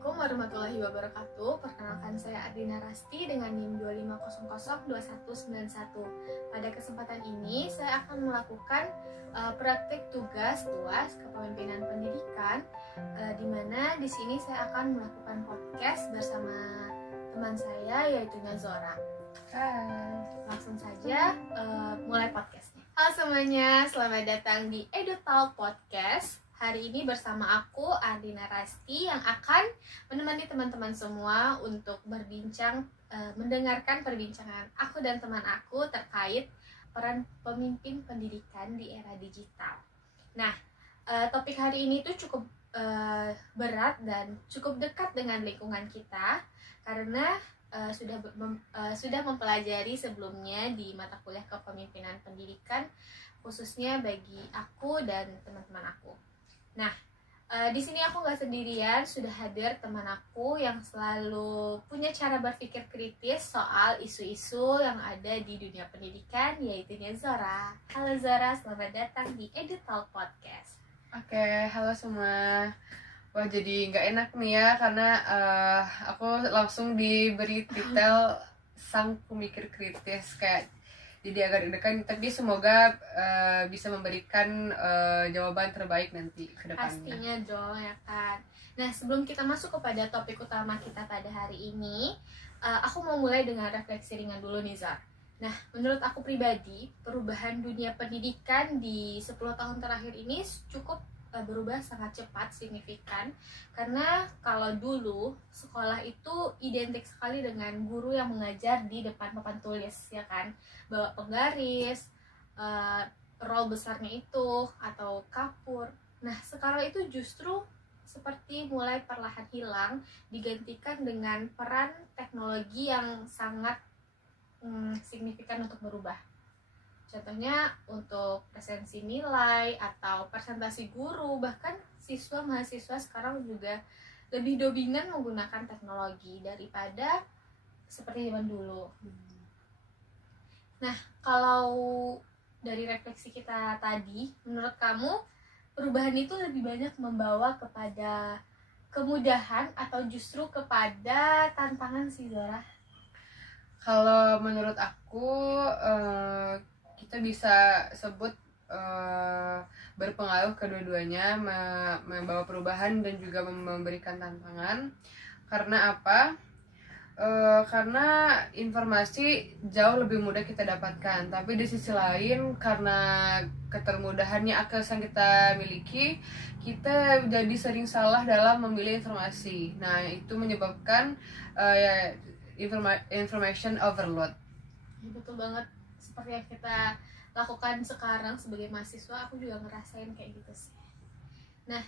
Assalamualaikum warahmatullahi wabarakatuh. Perkenalkan saya Ardina Rasti dengan NIM 25002191. Pada kesempatan ini saya akan melakukan praktik tugas UAS Kepemimpinan Pendidikan, di mana di sini saya akan melakukan podcast bersama teman saya yaitu Nazora. Langsung saja mulai podcastnya. Halo semuanya, selamat datang di EduTalk Podcast. Hari ini bersama aku, Ardina Rasti, yang akan menemani teman-teman semua untuk berbincang, mendengarkan perbincangan aku dan teman aku terkait peran pemimpin pendidikan di era digital. Nah, topik hari ini tuh cukup berat dan cukup dekat dengan lingkungan kita, karena sudah mempelajari sebelumnya di mata kuliah kepemimpinan pendidikan, khususnya bagi aku dan teman-teman aku. Nah, di sini aku nggak sendirian, sudah hadir teman aku yang selalu punya cara berpikir kritis soal isu-isu yang ada di dunia pendidikan, yaitu Zora. Halo Zora, selamat datang di EduTalk Podcast. Oke, halo semua. Wah, jadi nggak enak nih ya, karena aku langsung diberi titel sang pemikir kritis, kayak jadi agak deg-degan, tapi semoga bisa memberikan jawaban terbaik nanti ke depannya. Pastinya dong, ya kan. Nah, sebelum kita masuk kepada topik utama kita pada hari ini, aku mau mulai dengan refleksi ringan dulu nih, Zar. Nah, menurut aku pribadi, perubahan dunia pendidikan di 10 tahun terakhir ini cukup berubah sangat cepat, signifikan. Karena kalau dulu sekolah itu identik sekali dengan guru yang mengajar di depan papan tulis, ya kan, bawa penggaris, roll besarnya itu, atau kapur. Nah, sekarang itu justru seperti mulai perlahan hilang, digantikan dengan peran teknologi yang sangat signifikan untuk berubah. Contohnya untuk presensi nilai atau presentasi guru, bahkan siswa mahasiswa sekarang juga lebih dominan menggunakan teknologi daripada seperti zaman dulu. Nah, kalau dari refleksi kita tadi, menurut kamu perubahan itu lebih banyak membawa kepada kemudahan atau justru kepada tantangan sih, Zora? Kalau menurut aku, kita bisa sebut berpengaruh kedua-duanya, membawa perubahan dan juga memberikan tantangan. Karena apa? Karena informasi jauh lebih mudah kita dapatkan, tapi di sisi lain karena ketermudahannya akses yang kita miliki, kita jadi sering salah dalam memilih informasi. Nah, itu menyebabkan information overload. Ya, betul banget, seperti yang kita lakukan sekarang sebagai mahasiswa, aku juga ngerasain kayak gitu sih. Nah,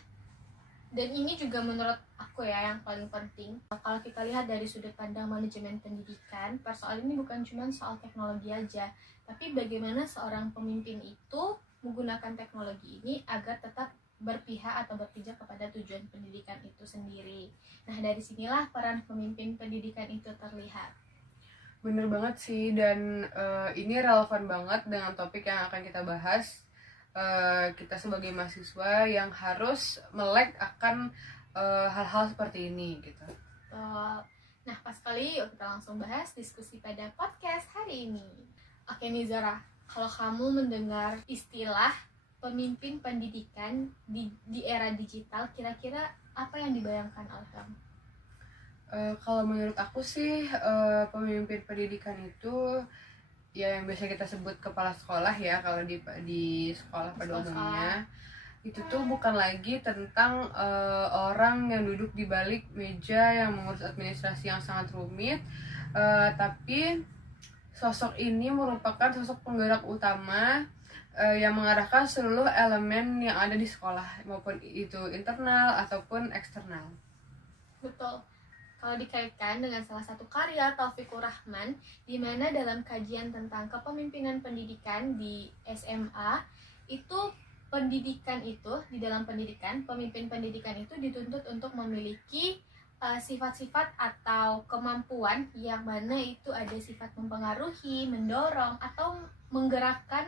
dan ini juga menurut aku ya yang paling penting. Kalau kita lihat dari sudut pandang manajemen pendidikan, persoalan ini bukan cuma soal teknologi aja, tapi bagaimana seorang pemimpin itu menggunakan teknologi ini agar tetap berpihak atau berpijak kepada tujuan pendidikan itu sendiri. Nah, dari sinilah peran pemimpin pendidikan itu terlihat. Bener banget sih, dan ini relevan banget dengan topik yang akan kita bahas. Kita sebagai mahasiswa yang harus melek akan hal-hal seperti ini gitu. Nah, pas kali yuk kita langsung bahas diskusi pada podcast hari ini. Oke nih Zara, kalau kamu mendengar istilah pemimpin pendidikan di era digital, kira-kira apa yang dibayangkan oleh kamu? Kalau menurut aku sih, pemimpin pendidikan itu ya yang biasa kita sebut kepala sekolah ya, kalau di sekolah pada umumnya. Itu tuh bukan lagi tentang orang yang duduk di balik meja yang mengurus administrasi yang sangat rumit, tapi sosok ini merupakan sosok penggerak utama yang mengarahkan seluruh elemen yang ada di sekolah, maupun itu internal ataupun eksternal. Betul. Kalau dikaitkan dengan salah satu karya Taufikur Rahman, di mana dalam kajian tentang kepemimpinan pendidikan di SMA, itu pendidikan itu, di dalam pendidikan, pemimpin pendidikan itu dituntut untuk memiliki sifat-sifat atau kemampuan yang mana itu ada sifat mempengaruhi, mendorong, atau menggerakkan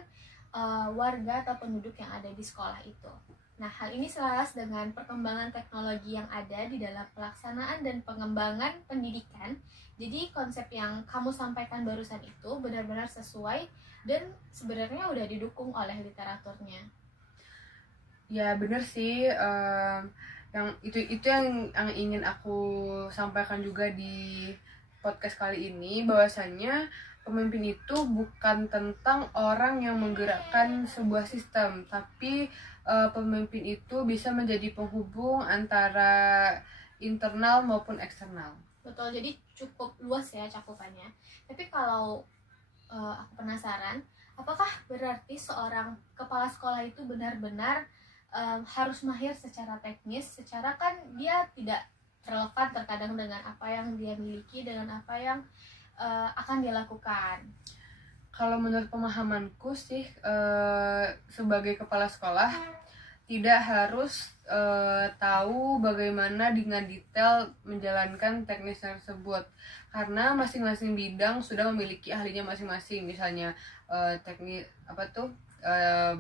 warga atau penduduk yang ada di sekolah itu. Nah, hal ini selaras dengan perkembangan teknologi yang ada di dalam pelaksanaan dan pengembangan pendidikan. Jadi konsep yang kamu sampaikan barusan itu benar-benar sesuai dan sebenarnya udah didukung oleh literaturnya. Ya bener sih, yang itu yang ingin aku sampaikan juga di podcast kali ini, bahwasannya pemimpin itu bukan tentang orang yang menggerakkan sebuah sistem, tapi pemimpin itu bisa menjadi penghubung antara internal maupun eksternal. Betul, jadi cukup luas ya cakupannya. Tapi kalau aku penasaran, apakah berarti seorang kepala sekolah itu benar-benar harus mahir secara teknis, secara kan dia tidak relevan terkadang dengan apa yang dia miliki, dengan apa yang akan dia lakukan. Kalau menurut pemahamanku sih, sebagai kepala sekolah tidak harus tahu bagaimana dengan detail menjalankan teknis tersebut, karena masing-masing bidang sudah memiliki ahlinya masing-masing. Misalnya teknik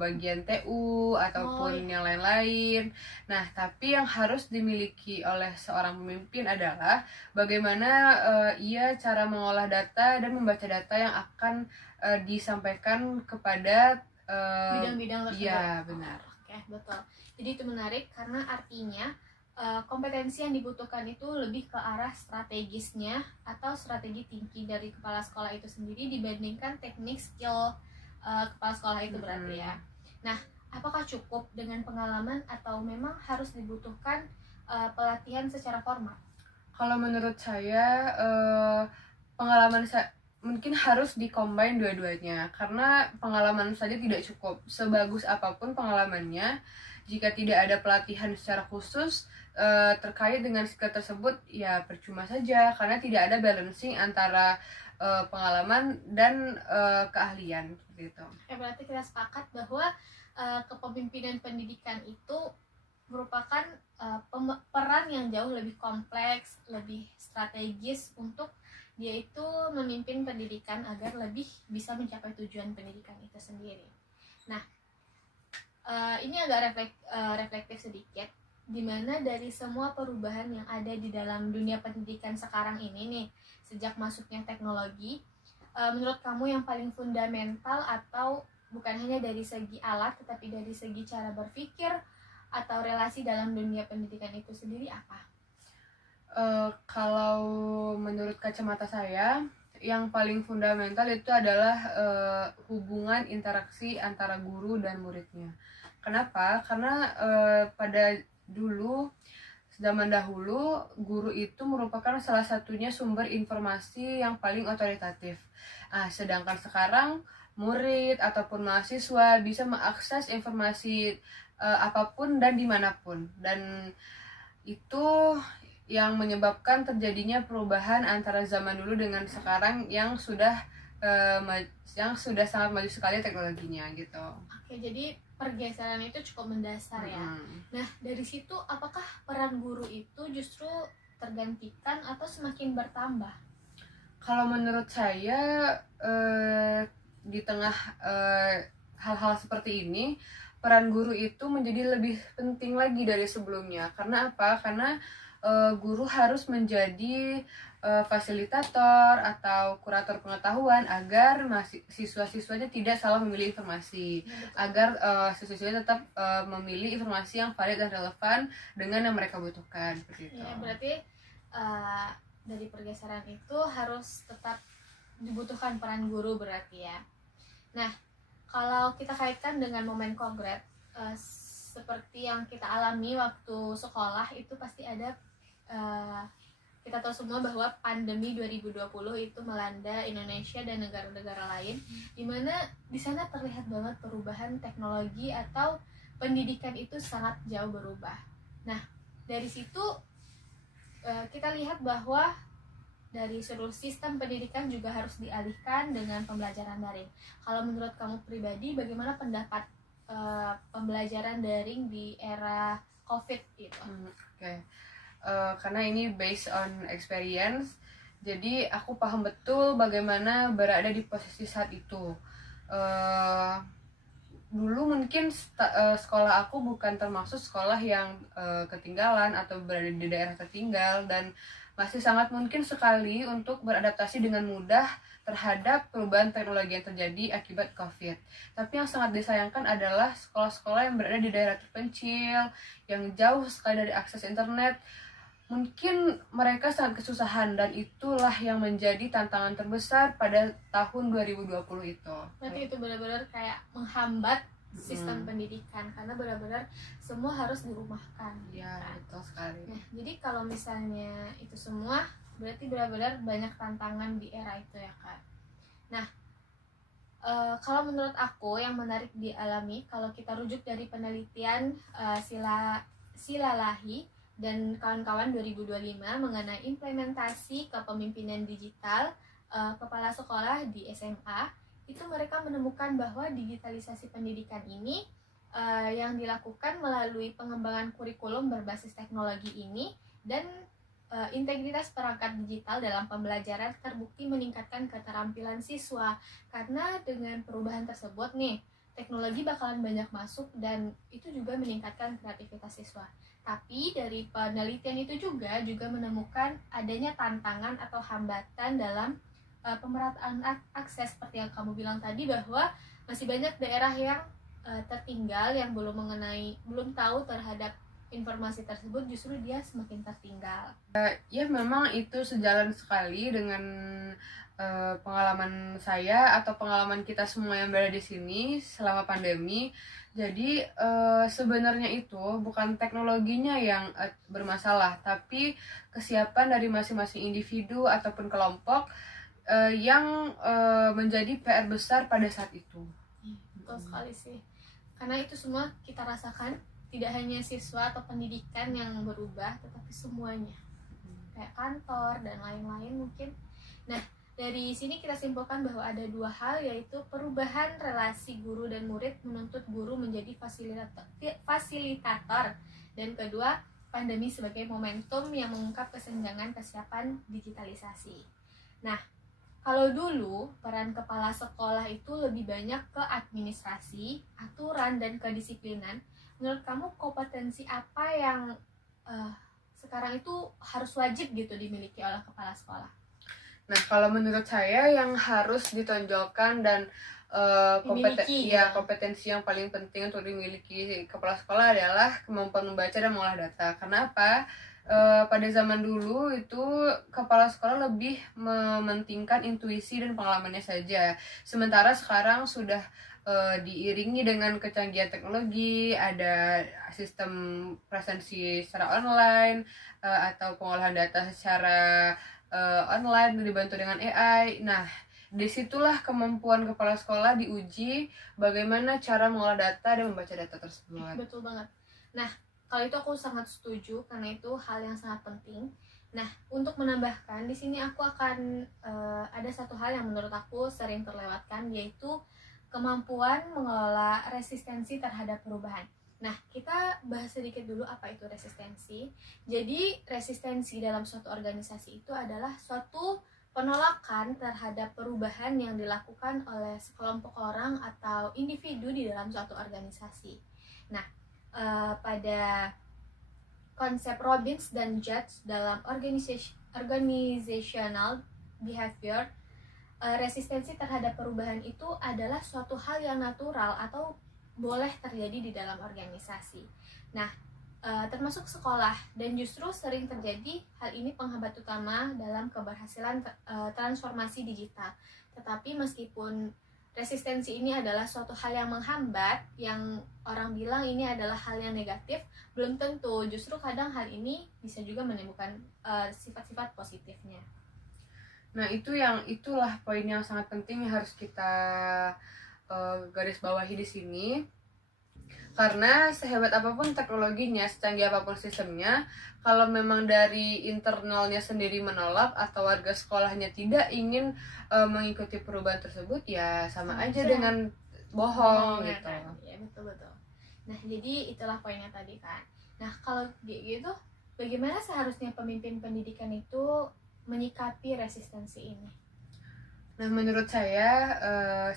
bagian TU ataupun yang lain-lain. Nah, tapi yang harus dimiliki oleh seorang pemimpin adalah bagaimana ia cara mengolah data dan membaca data yang akan disampaikan kepada bidang-bidang tersebut. Iya, benar. Oke, betul. Jadi itu menarik karena artinya kompetensi yang dibutuhkan itu lebih ke arah strategisnya atau strategi tinggi dari kepala sekolah itu sendiri dibandingkan teknik skill kepala sekolah itu berarti ya. Nah, apakah cukup dengan pengalaman atau memang harus dibutuhkan pelatihan secara formal? Kalau menurut saya pengalaman mungkin harus dikombin dua-duanya, karena pengalaman saja tidak cukup. Sebagus apapun pengalamannya, jika tidak ada pelatihan secara khusus terkait dengan skill tersebut, ya percuma saja, karena tidak ada balancing antara pengalaman dan keahlian gitu. Berarti kita sepakat bahwa kepemimpinan pendidikan itu merupakan peran yang jauh lebih kompleks, lebih strategis untuk dia itu memimpin pendidikan agar lebih bisa mencapai tujuan pendidikan itu sendiri. Nah, ini agak reflektif sedikit, dimana dari semua perubahan yang ada di dalam dunia pendidikan sekarang ini nih, sejak masuknya teknologi, menurut kamu yang paling fundamental atau bukan hanya dari segi alat tetapi dari segi cara berpikir atau relasi dalam dunia pendidikan itu sendiri apa? Kalau menurut kacamata saya, yang paling fundamental itu adalah hubungan interaksi antara guru dan muridnya. Kenapa? Karena pada zaman dahulu, guru itu merupakan salah satunya sumber informasi yang paling otoritatif. Sedangkan sekarang, murid ataupun mahasiswa bisa mengakses informasi apapun dan dimanapun. Dan itu yang menyebabkan terjadinya perubahan antara zaman dulu dengan sekarang yang sudah sangat maju sekali teknologinya gitu. Oke, jadi pergeseran itu cukup mendasar ya. Nah, dari situ apakah peran guru itu justru tergantikan atau semakin bertambah? Kalau menurut saya di tengah hal-hal seperti ini, peran guru itu menjadi lebih penting lagi dari sebelumnya. Karena apa? Karena guru harus menjadi fasilitator atau kurator pengetahuan agar siswa-siswanya tidak salah memilih informasi, agar siswa-siswanya tetap memilih informasi yang valid dan relevan dengan yang mereka butuhkan. Seperti itu. Ya, berarti dari pergeseran itu harus tetap dibutuhkan peran guru berarti ya. Nah, kalau kita kaitkan dengan momen konkret seperti yang kita alami waktu sekolah, itu pasti ada kita tahu semua bahwa pandemi 2020 itu melanda Indonesia dan negara-negara lain, di mana di sana terlihat banget perubahan teknologi atau pendidikan itu sangat jauh berubah. Nah, dari situ kita lihat bahwa dari seluruh sistem pendidikan juga harus dialihkan dengan pembelajaran daring. Kalau menurut kamu pribadi, bagaimana pendapat pembelajaran daring di era COVID itu? Oke. Karena ini based on experience, jadi aku paham betul bagaimana berada di posisi saat itu. dulu mungkin sekolah aku bukan termasuk sekolah yang ketinggalan atau berada di daerah tertinggal, dan masih sangat mungkin sekali untuk beradaptasi dengan mudah terhadap perubahan teknologi yang terjadi akibat COVID. Tapi yang sangat disayangkan adalah sekolah-sekolah yang berada di daerah terpencil, yang jauh sekali dari akses internet. Mungkin mereka sangat kesusahan, dan itulah yang menjadi tantangan terbesar pada tahun 2020 itu. Berarti itu benar-benar kayak menghambat sistem pendidikan, karena benar-benar semua harus dirumahkan. Ya, kan? betul sekali. Nah, jadi kalau misalnya itu semua, berarti benar-benar banyak tantangan di era itu ya Kak. Nah, kalau menurut aku yang menarik dialami, kalau kita rujuk dari penelitian Silalahi dan kawan-kawan 2025 mengenai implementasi kepemimpinan digital kepala sekolah di SMA, itu mereka menemukan bahwa digitalisasi pendidikan ini yang dilakukan melalui pengembangan kurikulum berbasis teknologi ini, dan integritas perangkat digital dalam pembelajaran terbukti meningkatkan keterampilan siswa. Karena dengan perubahan tersebut nih, teknologi bakalan banyak masuk dan itu juga meningkatkan kreativitas siswa. Tapi dari penelitian itu juga menemukan adanya tantangan atau hambatan dalam pemerataan akses, seperti yang kamu bilang tadi, bahwa masih banyak daerah yang tertinggal, yang belum tahu terhadap informasi tersebut, justru dia semakin tertinggal. Ya, memang itu sejalan sekali dengan pengalaman saya atau pengalaman kita semua yang berada di sini selama pandemi. Jadi sebenarnya itu bukan teknologinya yang bermasalah, tapi kesiapan dari masing-masing individu ataupun kelompok yang menjadi PR besar pada saat itu. Betul sekali sih, karena itu semua kita rasakan, tidak hanya siswa atau pendidikan yang berubah, tetapi semuanya, kayak kantor dan lain-lain mungkin. Nah, dari sini kita simpulkan bahwa ada dua hal, yaitu perubahan relasi guru dan murid menuntut guru menjadi fasilitator, dan kedua, pandemi sebagai momentum yang mengungkap kesenjangan kesiapan digitalisasi. Nah, kalau dulu peran kepala sekolah itu lebih banyak ke administrasi, aturan, dan kedisiplinan, menurut kamu kompetensi apa yang sekarang itu harus wajib gitu dimiliki oleh kepala sekolah? Nah, kalau menurut saya yang harus ditonjolkan dan kompetensi yang paling penting untuk dimiliki kepala sekolah adalah kemampuan membaca dan mengolah data. Karena apa? Pada zaman dulu itu kepala sekolah lebih mementingkan intuisi dan pengalamannya saja. Sementara sekarang sudah diiringi dengan kecanggihan teknologi, ada sistem presensi secara online atau pengolahan data secara online dibantu dengan AI. Nah, disitulah kemampuan kepala sekolah diuji, bagaimana cara mengolah data dan membaca data tersebut. Betul banget. Nah, kalau itu aku sangat setuju, karena itu hal yang sangat penting. Nah, untuk menambahkan, di sini aku akan ada satu hal yang menurut aku sering terlewatkan, yaitu kemampuan mengelola resistensi terhadap perubahan. Nah, kita bahas sedikit dulu apa itu resistensi. Jadi, resistensi dalam suatu organisasi itu adalah suatu penolakan terhadap perubahan yang dilakukan oleh sekelompok orang atau individu di dalam suatu organisasi. Nah, pada konsep Robbins dan Judge dalam organizational behavior, resistensi terhadap perubahan itu adalah suatu hal yang natural atau boleh terjadi di dalam organisasi. Nah, termasuk sekolah, dan justru sering terjadi hal ini penghambat utama dalam keberhasilan transformasi digital. Tetapi meskipun resistensi ini adalah suatu hal yang menghambat, yang orang bilang ini adalah hal yang negatif, belum tentu. Justru kadang hal ini bisa juga menimbulkan sifat-sifat positifnya. Nah, itulah poin yang sangat penting yang harus kita garis bawahi di sini. Karena sehebat apapun teknologinya, secanggih apapun sistemnya, kalau memang dari internalnya sendiri menolak atau warga sekolahnya tidak ingin mengikuti perubahan tersebut, ya sama aja dengan bohong gitu. Kan? Ya, betul-betul. Nah, jadi itulah poinnya tadi kan. Nah, kalau gitu, bagaimana seharusnya pemimpin pendidikan itu menyikapi resistensi ini? Nah, menurut saya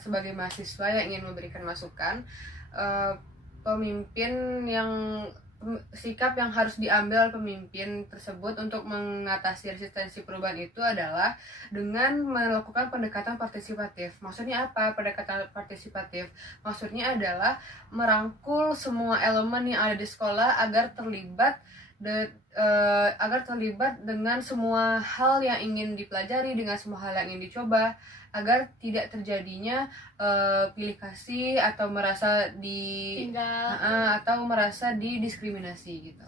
sebagai mahasiswa yang ingin memberikan masukan, eh, pemimpin yang sikap yang harus diambil pemimpin tersebut untuk mengatasi resistensi perubahan itu adalah dengan melakukan pendekatan partisipatif. Maksudnya apa pendekatan partisipatif? Maksudnya adalah merangkul semua elemen yang ada di sekolah agar terlibat dengan semua hal yang ingin dipelajari, dengan semua hal yang ingin dicoba, agar tidak terjadinya pilih kasih atau merasa atau merasa didiskriminasi gitu.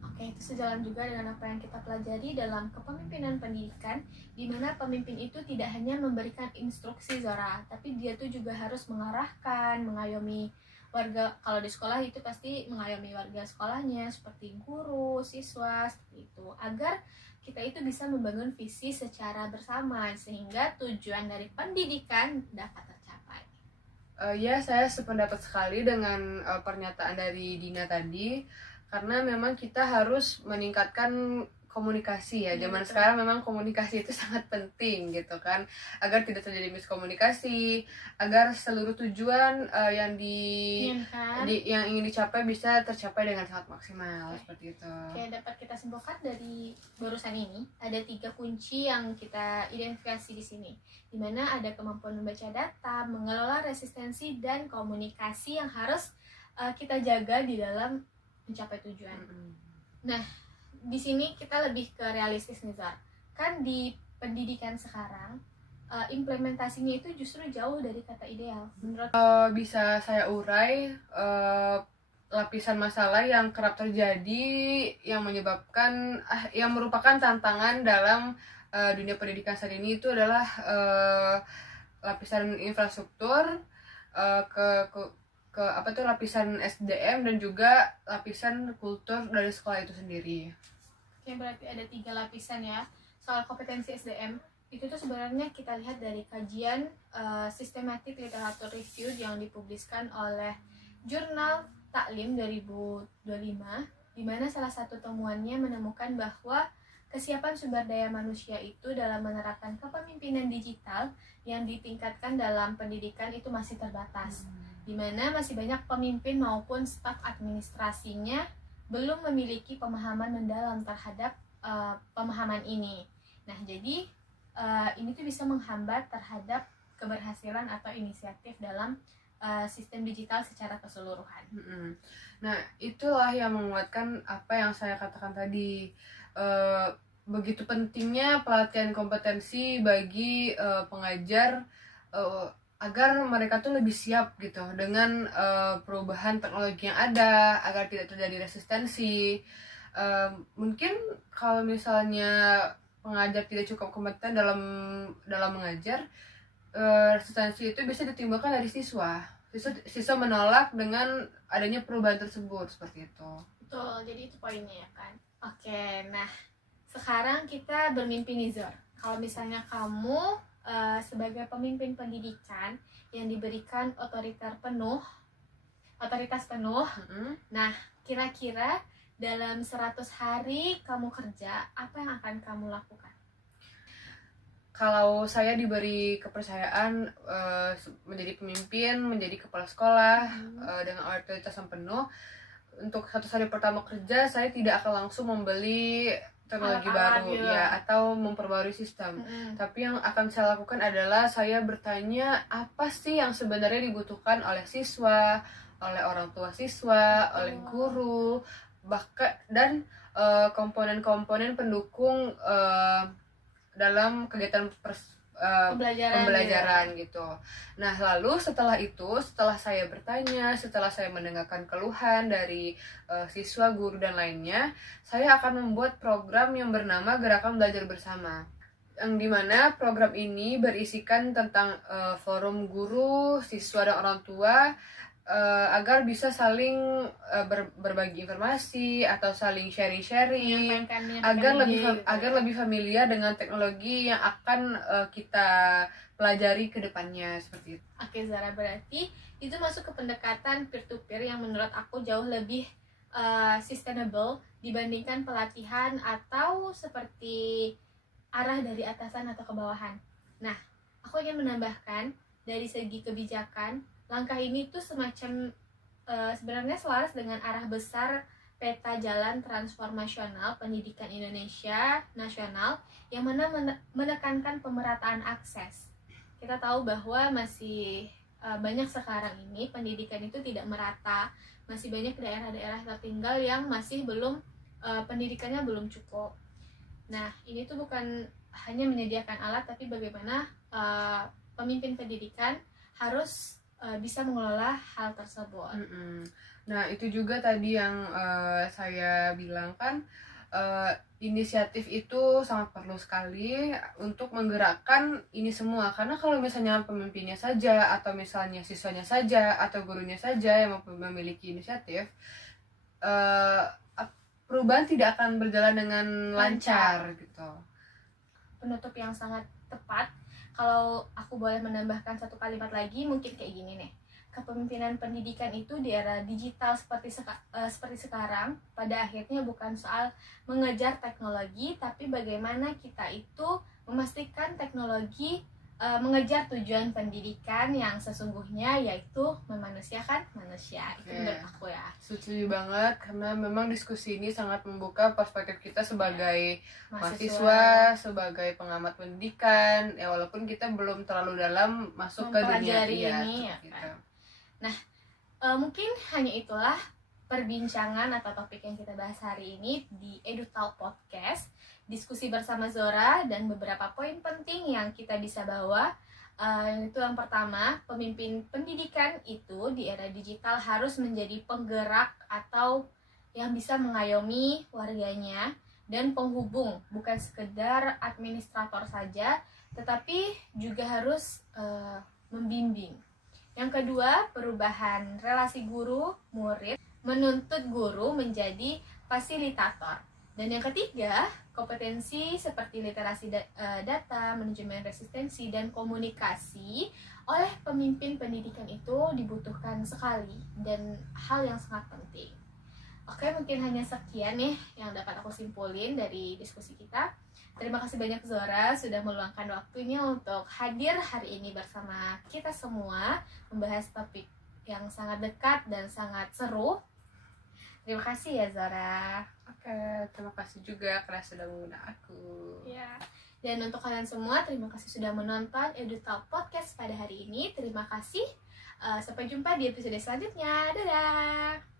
Oke, itu sejalan juga dengan apa yang kita pelajari dalam kepemimpinan pendidikan, di mana pemimpin itu tidak hanya memberikan instruksi Zora, tapi dia tuh juga harus mengarahkan, mengayomi warga. Kalau di sekolah itu pasti mengayomi warga sekolahnya seperti guru, siswa, seperti itu, agar kita itu bisa membangun visi secara bersama sehingga tujuan dari pendidikan dapat tercapai. Ya, saya sependapat sekali dengan pernyataan dari Dina tadi, karena memang kita harus meningkatkan komunikasi ya. Zaman sekarang memang komunikasi itu sangat penting gitu kan, agar tidak terjadi miskomunikasi, agar seluruh tujuan yang ingin dicapai bisa tercapai dengan sangat maksimal. Seperti itu. Oke, dapat kita simpulkan dari barusan ini ada 3 kunci yang kita identifikasi di sini, di mana ada kemampuan membaca data, mengelola resistensi, dan komunikasi yang harus kita jaga di dalam mencapai tujuan. Nah, di sini kita lebih ke realistis nih, Zar. Kan di pendidikan sekarang implementasinya itu justru jauh dari kata ideal. Menurut bisa saya urai lapisan masalah yang kerap terjadi yang menyebabkan yang merupakan tantangan dalam dunia pendidikan saat ini itu adalah lapisan infrastruktur, lapisan SDM, dan juga lapisan kultur dari sekolah itu sendiri. Oke, berarti ada 3 lapisan ya. Soal kompetensi SDM itu tuh sebenarnya kita lihat dari kajian Systematic Literature Review yang dipubliskan oleh jurnal Taklim 2025, di mana salah satu temuannya menemukan bahwa kesiapan sumber daya manusia itu dalam menerapkan kepemimpinan digital yang ditingkatkan dalam pendidikan itu masih terbatas, di mana masih banyak pemimpin maupun staf administrasinya belum memiliki pemahaman mendalam terhadap pemahaman ini. Nah, jadi ini tuh bisa menghambat terhadap keberhasilan atau inisiatif dalam sistem digital secara keseluruhan. Nah, itulah yang menguatkan apa yang saya katakan tadi. Begitu pentingnya pelatihan kompetensi bagi pengajar agar mereka tuh lebih siap gitu dengan perubahan teknologi yang ada, agar tidak terjadi resistensi. Mungkin kalau misalnya pengajar tidak cukup kompeten dalam mengajar, resistensi itu bisa ditimbulkan dari siswa menolak dengan adanya perubahan tersebut, seperti itu. Betul, jadi itu poinnya ya kan. Oke, nah sekarang kita bermimpi nih, Zor. Kalau misalnya kamu sebagai pemimpin pendidikan yang diberikan otoritas penuh, nah kira-kira dalam 100 hari kamu kerja, apa yang akan kamu lakukan? Kalau saya diberi kepercayaan menjadi pemimpin, menjadi kepala sekolah dengan otoritas yang penuh, untuk 100 hari pertama kerja saya tidak akan langsung membeli teknologi baru ya atau memperbarui sistem. Tapi yang akan saya lakukan adalah saya bertanya apa sih yang sebenarnya dibutuhkan oleh siswa, oleh orang tua siswa, oleh guru, bahkan dan komponen-komponen pendukung dalam kegiatan pembelajaran gitu. Nah, lalu setelah saya bertanya, setelah saya mendengarkan keluhan dari siswa, guru, dan lainnya, saya akan membuat program yang bernama Gerakan Belajar Bersama, yang dimana program ini berisikan tentang forum guru, siswa, dan orang tua agar bisa saling berbagi informasi atau saling sharing agar lebih familiar dengan teknologi yang akan kita pelajari ke depannya, seperti itu. Oke, Zara, berarti itu masuk ke pendekatan peer to peer yang menurut aku jauh lebih sustainable dibandingkan pelatihan atau seperti arah dari atasan atau ke bawahan. Nah, aku ingin menambahkan dari segi kebijakan, langkah ini tuh semacam sebenarnya selaras dengan arah besar peta jalan transformasional pendidikan Indonesia nasional yang mana menekankan pemerataan akses. Kita tahu bahwa masih banyak sekarang ini pendidikan itu tidak merata, masih banyak daerah-daerah tertinggal yang masih belum pendidikannya belum cukup. Nah, ini tuh bukan hanya menyediakan alat, tapi bagaimana pemimpin pendidikan harus bisa mengelola hal tersebut. Nah, itu juga tadi yang saya bilang kan, inisiatif itu sangat perlu sekali untuk menggerakkan ini semua. Karena kalau misalnya pemimpinnya saja, atau misalnya siswanya saja, atau gurunya saja yang memiliki inisiatif, perubahan tidak akan berjalan dengan lancar gitu. Penutup yang sangat tepat. Kalau aku boleh menambahkan satu kalimat lagi, mungkin kayak gini nih. Kepemimpinan pendidikan itu di era digital seperti sekarang, pada akhirnya bukan soal mengejar teknologi, tapi bagaimana kita itu memastikan teknologi mengejar tujuan pendidikan yang sesungguhnya, yaitu memanusiakan manusia. Itu menurut aku ya. Setuju banget, karena memang diskusi ini sangat membuka perspektif kita sebagai mahasiswa, sebagai pengamat pendidikan, ya walaupun kita belum terlalu dalam masuk ke dunia ini ya kan? Nah, mungkin hanya itulah perbincangan atau topik yang kita bahas hari ini di EduTalk Podcast. Diskusi bersama Zora dan beberapa poin penting yang kita bisa bawa. Itu yang pertama, pemimpin pendidikan itu di era digital harus menjadi penggerak atau yang bisa mengayomi warganya dan penghubung, bukan sekedar administrator saja, tetapi juga harus membimbing. Yang kedua, perubahan relasi guru-murid menuntut guru menjadi fasilitator. Dan yang ketiga, kompetensi seperti literasi data, manajemen resistensi, dan komunikasi oleh pemimpin pendidikan itu dibutuhkan sekali dan hal yang sangat penting. Oke, mungkin hanya sekian nih yang dapat aku simpulin dari diskusi kita. Terima kasih banyak Zora sudah meluangkan waktunya untuk hadir hari ini bersama kita semua membahas topik yang sangat dekat dan sangat seru. Terima kasih ya Zora. Oke, terima kasih juga karena sudah mengundang aku. Ya. Dan untuk kalian semua, terima kasih sudah menonton EduTalk Podcast pada hari ini. Terima kasih. Sampai jumpa di episode selanjutnya. Dadah.